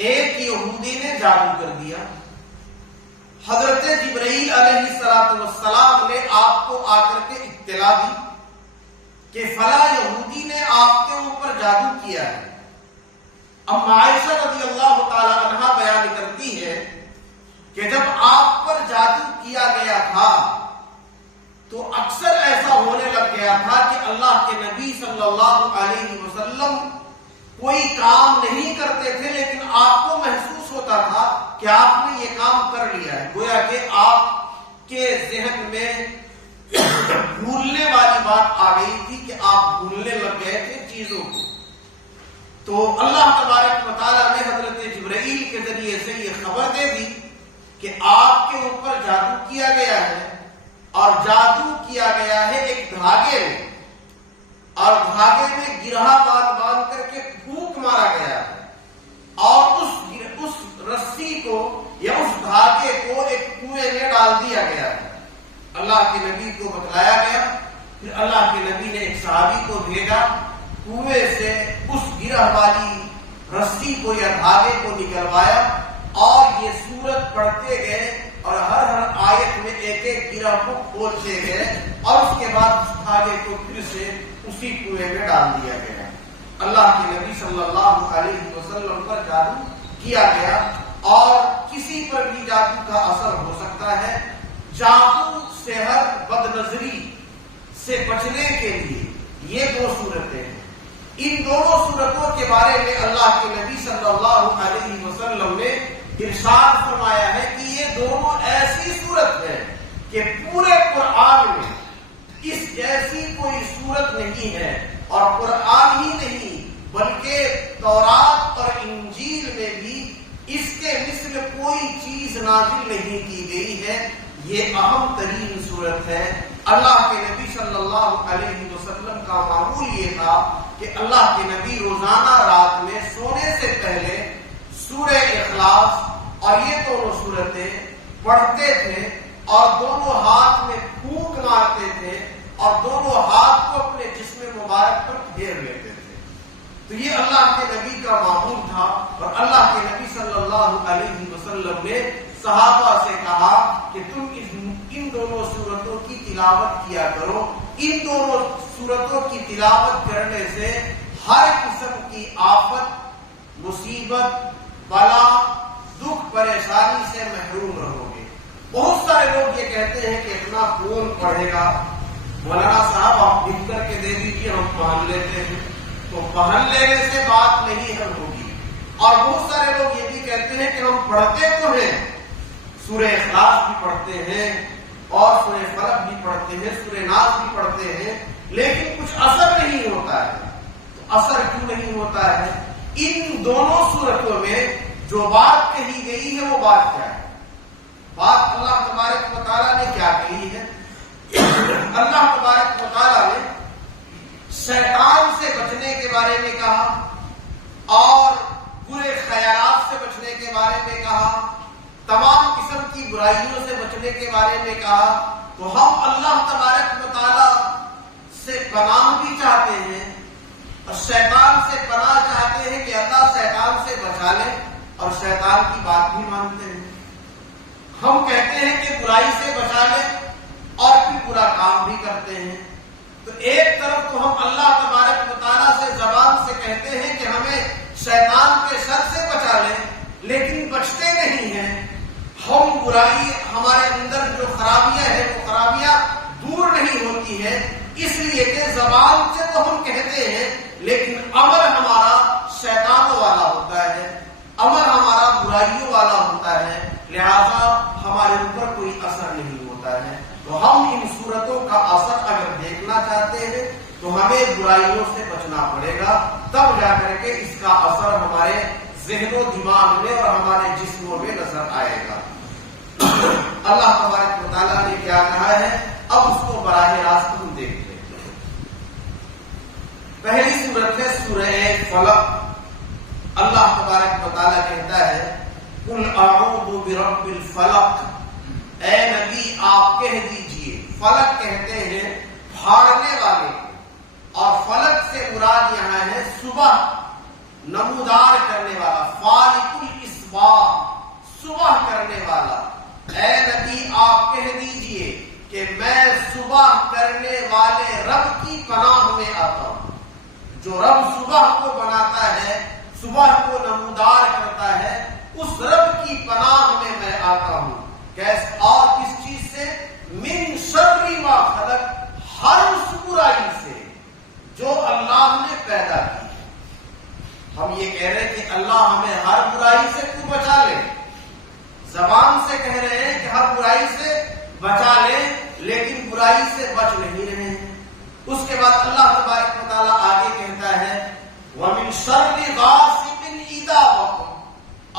ایک یہودی نے جادو کر دیا. حضرت جبرائیل علیہ السلام نے آپ کو آ کر کے اطلاع دی کہ فلاں یہودی نے آپ کے اوپر جادو کیا ہے. اب عائشہ رضی اللہ تعالی عنہا بیان کرتی ہے کہ جب آپ پر جادو کیا گیا تھا تو اکثر ایسا ہونے لگ گیا تھا کہ اللہ کے نبی صلی اللہ علیہ وسلم کوئی کام نہیں کرتے تھے، لیکن آپ کو محسوس ہوتا تھا کہ آپ نے یہ کام کر لیا ہے. گویا کہ آپ کے ذہن میں بھولنے والی بات آ گئی تھی کہ آپ بھولنے لگ گئے تھے چیزوں کو. تو اللہ تبارک و تعالیٰ نے حضرت جبرائیل کے ذریعے سے یہ خبر دے دی کہ آپ کے اوپر جادو کیا گیا ہے، اور جادو کیا گیا ہے ایک دھاگے میں، اور دھاگے میں گرہا باندھ کر کے پھونک مارا گیا ہے، اور اس رسی کو یا اس دھاگے کو ایک کنویں میں ڈال دیا گیا ہے. اللہ کے نبی کو بتلایا گیا. پھر اللہ کے نبی نے ایک صحابی کو بھیجا، کنویں سے اس گرہ والی رسی کو یا دھاگے کو نکلوایا، اور یہ سورت پڑھتے گئے اور ہر آیت میں ایک ایک گرہ کو کھولتے گئے، اور اس کے بعد اس دھاگے کو پھر سے اسی کنویں میں ڈال دیا گیا. اللہ کے نبی صلی اللہ علیہ وسلم پر جادو کیا گیا، اور کسی پر بھی جادو کا اثر ہو سکتا ہے. جادو، سحر، بد نظری سے بچنے کے لیے یہ دو صورتیں ہیں. ان دونوں صورتوں کے بارے میں اللہ کے نبی صلی اللہ علیہ وسلم نے ارشاد فرمایا ہے کہ یہ دونوں ایسی صورت ہے کہ پورے قرآن میں اس جیسی کوئی صورت نہیں ہے، اور قرآن ہی نہیں بلکہ تورات اور انجیل میں بھی اس کے مثل کوئی چیز نازل نہیں کی گئی ہے. یہ اہم ترین صورت ہے. اللہ کے نبی صلی اللہ علیہ وسلم کا معمول یہ تھا کہ اللہ کے نبی روزانہ رات میں سونے سے پہلے سورہ اخلاص اور یہ دونوں صورتیں پڑھتے تھے، اور دونوں ہاتھ میں پھونک مارتے تھے، اور دونوں ہاتھ کو اپنے جسم مبارک پر گھیر لیتے تھے. تو یہ اللہ کے نبی کا معمول تھا. اور اللہ کے نبی صلی اللہ علیہ وسلم نے صحابہ سے کہا کہ تم ان دونوں صورتوں کی تلاوت کیا کرو. ان دونوں صورتوں کی تلاوت کرنے سے ہر قسم کی آفت، مصیبت، بلا، دکھ، پریشانی سے محروم رہو گے. بہت سارے لوگ یہ کہتے ہیں کہ اتنا کون پڑھے گا، مولانا صاحب آپ لکھ کر کے دے دیجیے ہم پڑھ لیتے ہیں. تو پڑھ لینے سے بات نہیں حل ہوگی. اور بہت سارے لوگ یہ بھی کہتے ہیں کہ ہم پڑھتے تو ہیں، سورہ اخلاص بھی پڑھتے ہیں، اور سورہ فلق بھی پڑھتے ہیں، سورہ ناس بھی پڑھتے ہیں، لیکن کچھ اثر نہیں ہوتا ہے. تو اثر کیوں نہیں ہوتا ہے؟ ان دونوں صورتوں میں جو بات کہی گئی ہے وہ بات کیا ہے؟ بات اللہ تبارک و تعالیٰ نے کیا کہی ہے؟ اللہ تبارک و تعالیٰ نے شیطان سے بچنے کے بارے میں کہا، اور برے خیالات سے بچنے کے بارے میں کہا، تمام قسم کی برائیوں سے بچنے کے بارے میں کہا. تو ہم اللہ تبارک و تعالیٰ سے پناہ بھی چاہتے ہیں، اور شیطان سے پناہ چاہتے ہیں کہ اللہ شیطان سے بچا لے، اور شیطان کی بات بھی مانتے ہیں. ہم کہتے ہیں کہ برائی سے بچا لے، اور پھر برا کام بھی کرتے ہیں. تو ایک طرف تو ہم اللہ تبارک و تعالیٰ سے زبان سے کہتے ہیں کہ ہمیں شیطان کے شر سے بچا لے، لیکن بچتے نہیں ہیں. ہم برائی، ہمارے اندر جو خرابیاں ہیں وہ خرابیاں دور نہیں ہوتی ہیں، اس لیے کہ زبان سے تو ہم کہتے ہیں لیکن عمل ہمارا شیطانوں والا ہوتا ہے، عمل ہمارا برائیوں والا ہوتا ہے، لہذا ہمارے اوپر کوئی اثر نہیں ہوتا ہے. تو ہم ان صورتوں کا اثر اگر دیکھنا چاہتے ہیں تو ہمیں برائیوں سے بچنا پڑے گا، تب جا کر کے اس کا اثر ہمارے ذہن و دماغ میں اور ہمارے جسموں میں نظر آئے گا. اللہ تبارک و تعالیٰ نے کیا کہا ہے، اب اس کو براہ راست ہم دیکھتے ہیں. پہلی صورت ہے سورہ فلق. اللہ تبارک و تعالیٰ کہتا ہے قل اعوذ برب الفلق. اے نبی آپ کہہ دیجئے، فلق کہتے ہیں پھاڑنے والے، اور فلق سے مراد یہاں ہے صبح نمودار کرنے والا، فالق کرنے والے رب کی پناہ میں آتا ہوں. جو رب صبح کو بناتا ہے، صبح کو نمودار کرتا ہے، اس رب کی پناہ میں آتا ہوں. کیسے اور کس چیز سے؟ من شر ما خلق، ہر اس برائی سے جو اللہ نے پیدا کی. ہم یہ کہہ رہے ہیں کہ اللہ ہمیں ہر برائی سے کیوں بچا لے؟ زبان سے کہہ رہے ہیں کہ ہر برائی سے بچا لے، لیکن برائی سے بچ نہیں رہے ہیں. اس کے بعد اللہ تبارک و تعالیٰ آگے کہتا ہے وَمِن شَرِّ غَاسِقٍ إِذَا وَقَبَ،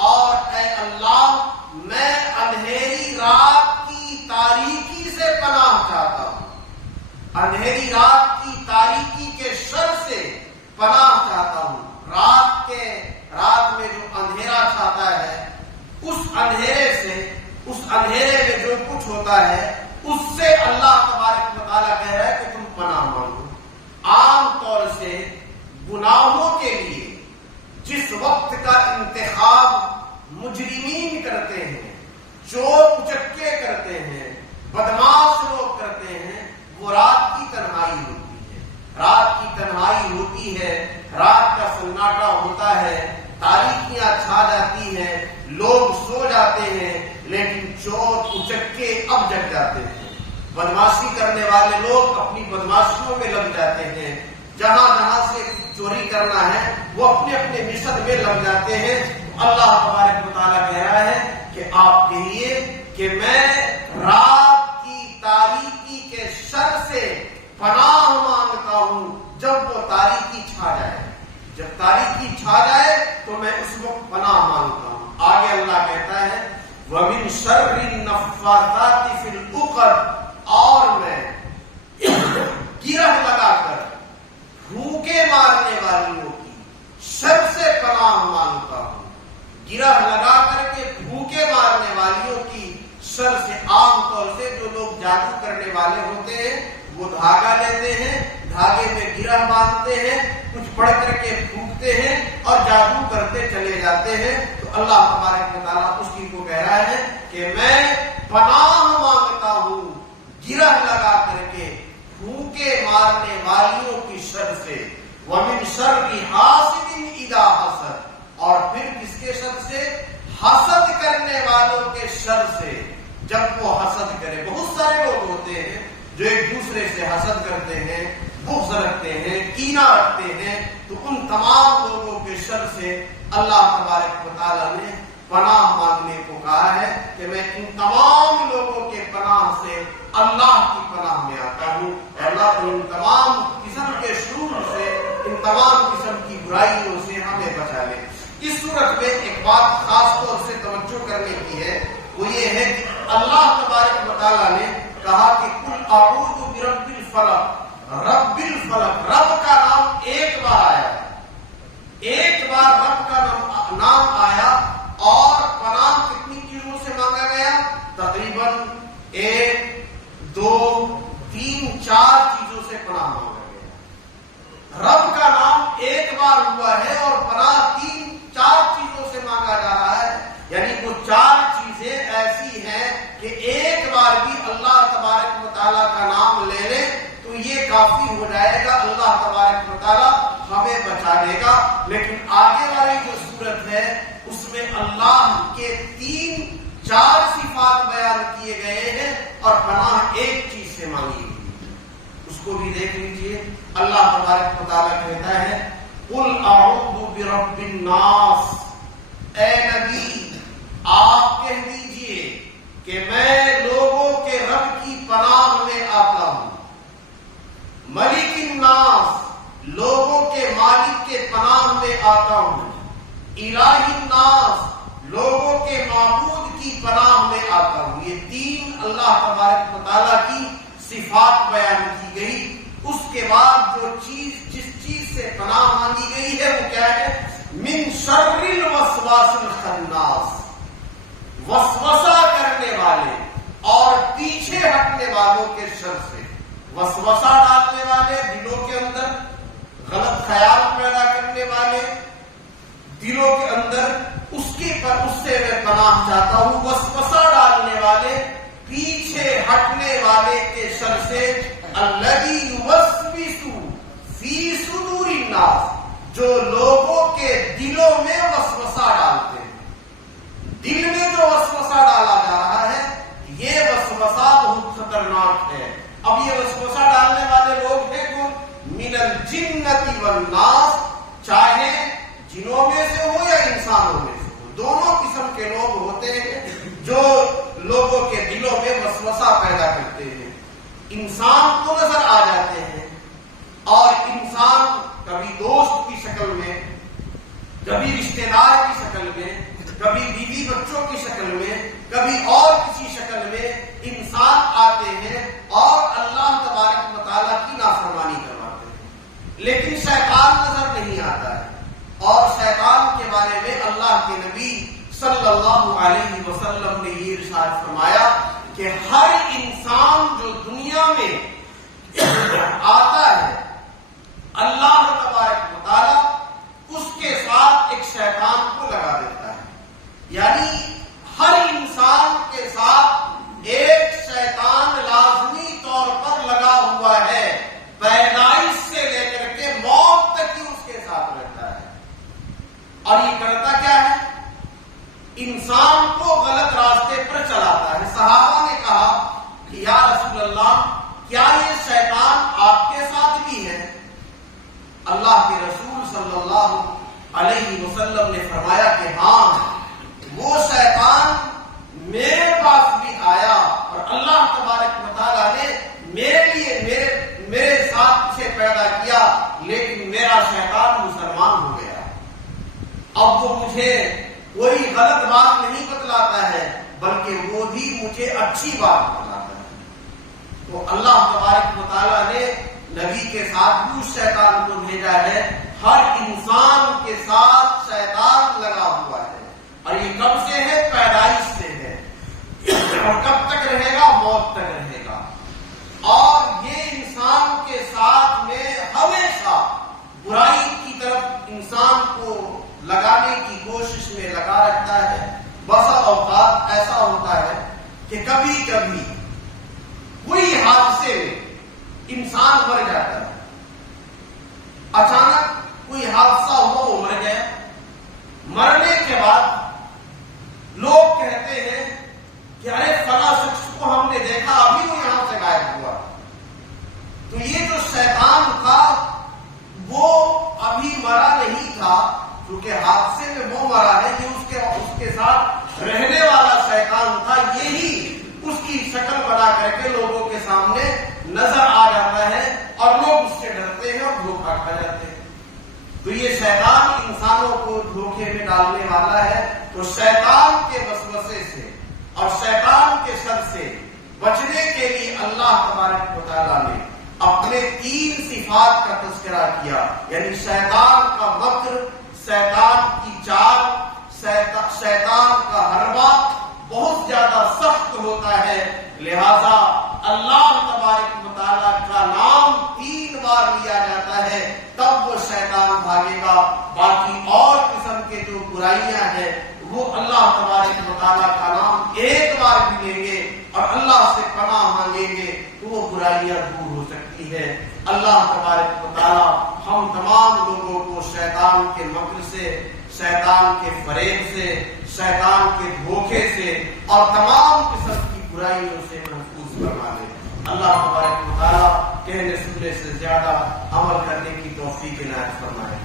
اور اے اللہ میں اندھیری رات کی تاریکی سے پناہ چاہتا ہوں. اندھیری رات کی تاریکی کے شر سے پناہ چاہتا ہوں. رات میں جو اندھیرا چھاتا ہے، اس اندھیرے سے، اس اندھیرے میں جو کچھ ہوتا ہے، اس سے اللہ تبارک و تعالیٰ کہہ رہا ہے کہ تم پناہ مانگو. عام طور سے گناہوں کے لیے جس وقت کا انتخاب مجرمین کرتے ہیں، چور اچکے کرتے ہیں، بدماش لوگ کرتے ہیں، وہ رات کی تنہائی ہوتی ہے. رات کی تنہائی ہوتی ہے، رات کا سناٹا ہوتا ہے، تاریکیاں چھا جاتی ہیں، لوگ سو جاتے ہیں، لیکن چور اچکے اب جگ جاتے ہیں. بدماشی کرنے والے لوگ اپنی بدماشیوں میں لگ جاتے ہیں. جہاں جہاں سے چوری کرنا ہے وہ اپنے اپنے مشن میں لگ جاتے ہیں. اللہ تبارک و تعالیٰ کہہ رہا ہے کہ آپ کہیے کہ میں رات کی تاریکی کے شر سے پناہ مانگتا ہوں جب وہ تاریکی چھا جائے. جب تاریکی چھا جائے تو میں اس وقت پناہ مانگتا ہوں. آگے اللہ کہتا ہے وَمِن شَرِّ النَّفَّاثَاتِ فِي الْعُقَدِ، اور میں گرہ لگا کر پھونکے مارنے والیوں کی شر سے پناہ مانگتا ہوں. گرہ لگا کر کے پھونکے مارنے والیوں کی شر سے. عام طور سے جو لوگ جادو کرنے والے ہوتے ہیں وہ دھاگا لیتے ہیں، دھاگے میں گرہ باندھتے ہیں، کچھ پڑھ کر کے پھونکتے ہیں اور جادو کرتے چلے جاتے ہیں. تو اللہ تبارک و تعالیٰ اس کی کو کہہ رہا ہے کہ میں پناہ مانگتا ہوں گرہ لگا کر کے پھونکے مارنے والیوں کی شر سے. وَمِن شَرِّ حَاسِدٍ إِذَا حَسَدَ، اور پھر کس کے شر سے؟ حسد کرنے والوں کے شر سے جب وہ حسد کرے. بہت سارے لوگ ہوتے ہیں جو ایک دوسرے سے حسد کرتے ہیں، بغض رکھتے ہیں، کینہ رکھتے ہیں. تو ان تمام لوگوں کے شر سے اللہ تبارک و تعالیٰ نے پناہ مانگنے کو کہا ہے کہ میں ان تمام لوگوں کے پناہ سے اللہ کی پناہ میں آتا ہوں. اللہ ان تمام قسم کے شرور سے، ان تمام قسم کی برائیوں سے ہمیں بچا لے. اس صورت میں ایک بات خاص طور سے توجہ کرنے کی ہے، وہ یہ ہے کہ اللہ تبارک و تعالیٰ نے کہا کہ قل اعوذ برب الفلق، رب الفلق. رب کا نام ایک بار آیا، ایک بار رب کا نام آیا اور پناہ کتنی چیزوں سے مانگا گیا؟ تقریباً 1 2 3 4 چیزوں سے پناہ مانگا گیا. رب کا نام ایک بار ہوا ہے اور پناہ 3 4 چیزوں سے مانگا جا رہا ہے. یعنی وہ 4 چیزیں ایسی ہیں کہ ایک بار بھی اللہ تبارک و تعالیٰ کا نام لے لیں تو یہ کافی ہو جائے گا. اللہ تبارک و تعالیٰ ہمیں بچا لے گا. لیکن آگے والی جو صورت ہے اس میں اللہ کے 3 4 صفات بیان کیے گئے ہیں اور پناہ ایک چیز سے مانگی گئی. اس کو بھی دیکھ لیجئے. اللہ تبارک و تعالیٰ کہتا ہے قل اعوذ برب الناس، اے نبی آپ کہہ دیجئے کہ میں لوگوں کے رب کی پناہ میں آتا ہوں. ملک الناس، لوگوں کے مالک کے پناہ میں آتا ہوں. الہ الناس، لوگوں کے معبود کی پناہ میں آتا ہوں. یہ 3 اللہ تبارک و تعالیٰ کی صفات بیان کی گئی. اس کے بعد جو جس چیز سے پناہ مانگی گئی ہے وہ کیا ہے؟ من شر الوسواس الخناس، وسوسہ کرنے والے اور پیچھے ہٹنے والوں کے شر سے. وسوسہ ڈالنے والے، دلوں کے اندر غلط خیال پیدا کرنے والے، دلوں کے اندر اس سے میں پناہ چاہتا ہوں. وسوسہ ڈالنے والے، پیچھے ہٹنے والے کے شر سے الذی یوسوس فی صدور الناس، جو لوگوں کے دلوں میں وسوسہ ڈالتے ہیں. دل میں جو وسوسہ ڈالا جا رہا ہے یہ وسوسہ بہت خطرناک ہے. اب یہ وسوسہ ڈالنے والے لوگ ہیں کون؟ من الجنۃ والناس، چاہے جنوں میں سے ہو یا انسانوں میں سے ہو، دونوں قسم کے لوگ ہوتے ہیں جو لوگوں کے دلوں میں وسوسہ پیدا کرتے ہیں. انسان کو نظر آ جاتے ہیں اور انسان کبھی دوست کی شکل میں، کبھی رشتے دار کی شکل میں، کبھی بیوی بچوں کی شکل میں، کبھی اور کسی شکل میں انسان آتے ہیں اور اللہ تبارک و تعالیٰ کی نافرمانی کرواتے ہیں. لیکن شیطان نظر نہیں آتا ہے. اور شیطان کے بارے میں اللہ کے نبی صلی اللہ علیہ وسلم نے یہ ارشاد فرمایا کہ ہر انسان جو دنیا میں آتا ہے اللہ تبارک و تعالیٰ اس کے ساتھ ایک شیطان کو لگا دیتا ہے. یعنی ہر انسان کے ساتھ ایک شیطان لازمی طور پر لگا ہوا ہے. پیدائش سے لے کر کے موت تک ہی اس کے ساتھ رہتا ہے. اور یہ کرتا کیا ہے؟ انسان کو غلط راستے پر چلاتا ہے. صحابہ نے کہا کہ یا رسول اللہ کیا یہ شیطان آپ کے ساتھ بھی ہے؟ اللہ کے رسول صلی اللہ علیہ وسلم نے فرمایا کہ ہاں، وہ شیطان میرے پاس بھی آیا اور اللہ تبارک و تعالیٰ نے میرے ساتھ اسے پیدا کیا، لیکن میرا شیطان مسلمان ہو گیا. اب وہ مجھے کوئی غلط بات نہیں بتلاتا ہے بلکہ وہ بھی مجھے اچھی بات بتلاتا ہے. تو اللہ تبارک و تعالیٰ نے نبی کے ساتھ بھی اس شیطان کو بھیجا ہے. ہر انسان کے ساتھ شیطان لگا ہوا ہے اور یہ کب سے ہے؟ پیدائش سے ہے. اور کب تک رہے گا؟ موت تک رہے گا. اور یہ انسان کے ساتھ میں ہمیشہ برائی کی طرف انسان کو لگانے کی کوشش میں لگا رکھتا ہے. بسا اوقات ایسا ہوتا ہے کہ کبھی کبھی کوئی حادثے میں انسان مر جاتا ہے. اچانک کوئی حادثہ ہوا، وہ مر گیا. مرنے کے بعد لوگ کہتے ہیں کہ ارے فلاں شخص کو ہم نے دیکھا ابھی وہ یہاں سے غائب ہوا. تو یہ جو شیطان تھا وہ ابھی مرا نہیں تھا، کیونکہ حادثے میں وہ مرا ہے. یہ اس کے ساتھ رہنے والا شیطان تھا. یہی اس کی شکل بنا کر کے لوگوں کے سامنے نظر آ جاتا ہے اور لوگ اس سے ڈرتے ہیں اور دھوکہ کھا جاتے ہیں. تو یہ شیطان انسانوں کو دھوکے میں ڈالنے والا ہے. تو شیطان کے وسوسے سے اور شیطان کے شر سے بچنے کے لیے اللہ تبارک و تعالیٰ نے اپنے 3 صفات کا تذکرہ کیا. یعنی شیطان کا مکر، شیطان کی چال، شیطان کا حربہ بہت زیادہ سخت ہوتا ہے. لہذا اللہ تبارک و تعالیٰ کا نام 3 بار لیا جاتا ہے تب وہ شیطان بھاگے گا. باقی اور قسم کے جو برائیاں ہیں وہ اللہ تبارک و تعالیٰ کا نام ایک بار بھی لیں گے اور اللہ سے پناہ مانگیں گے تو وہ برائیاں دور ہو سکتی ہے. اللہ تبارک و تعالیٰ ہم تمام لوگوں کو شیطان کے مکر سے، شیطان کے فریب سے، شیطان کے دھوکے سے اور تمام قسم کی برائیوں سے محفوظ فرما دے. اللہ تبارک و تعالیٰ کہنے سننے سے زیادہ عمل کرنے کی توفیق عنایت فرمائے.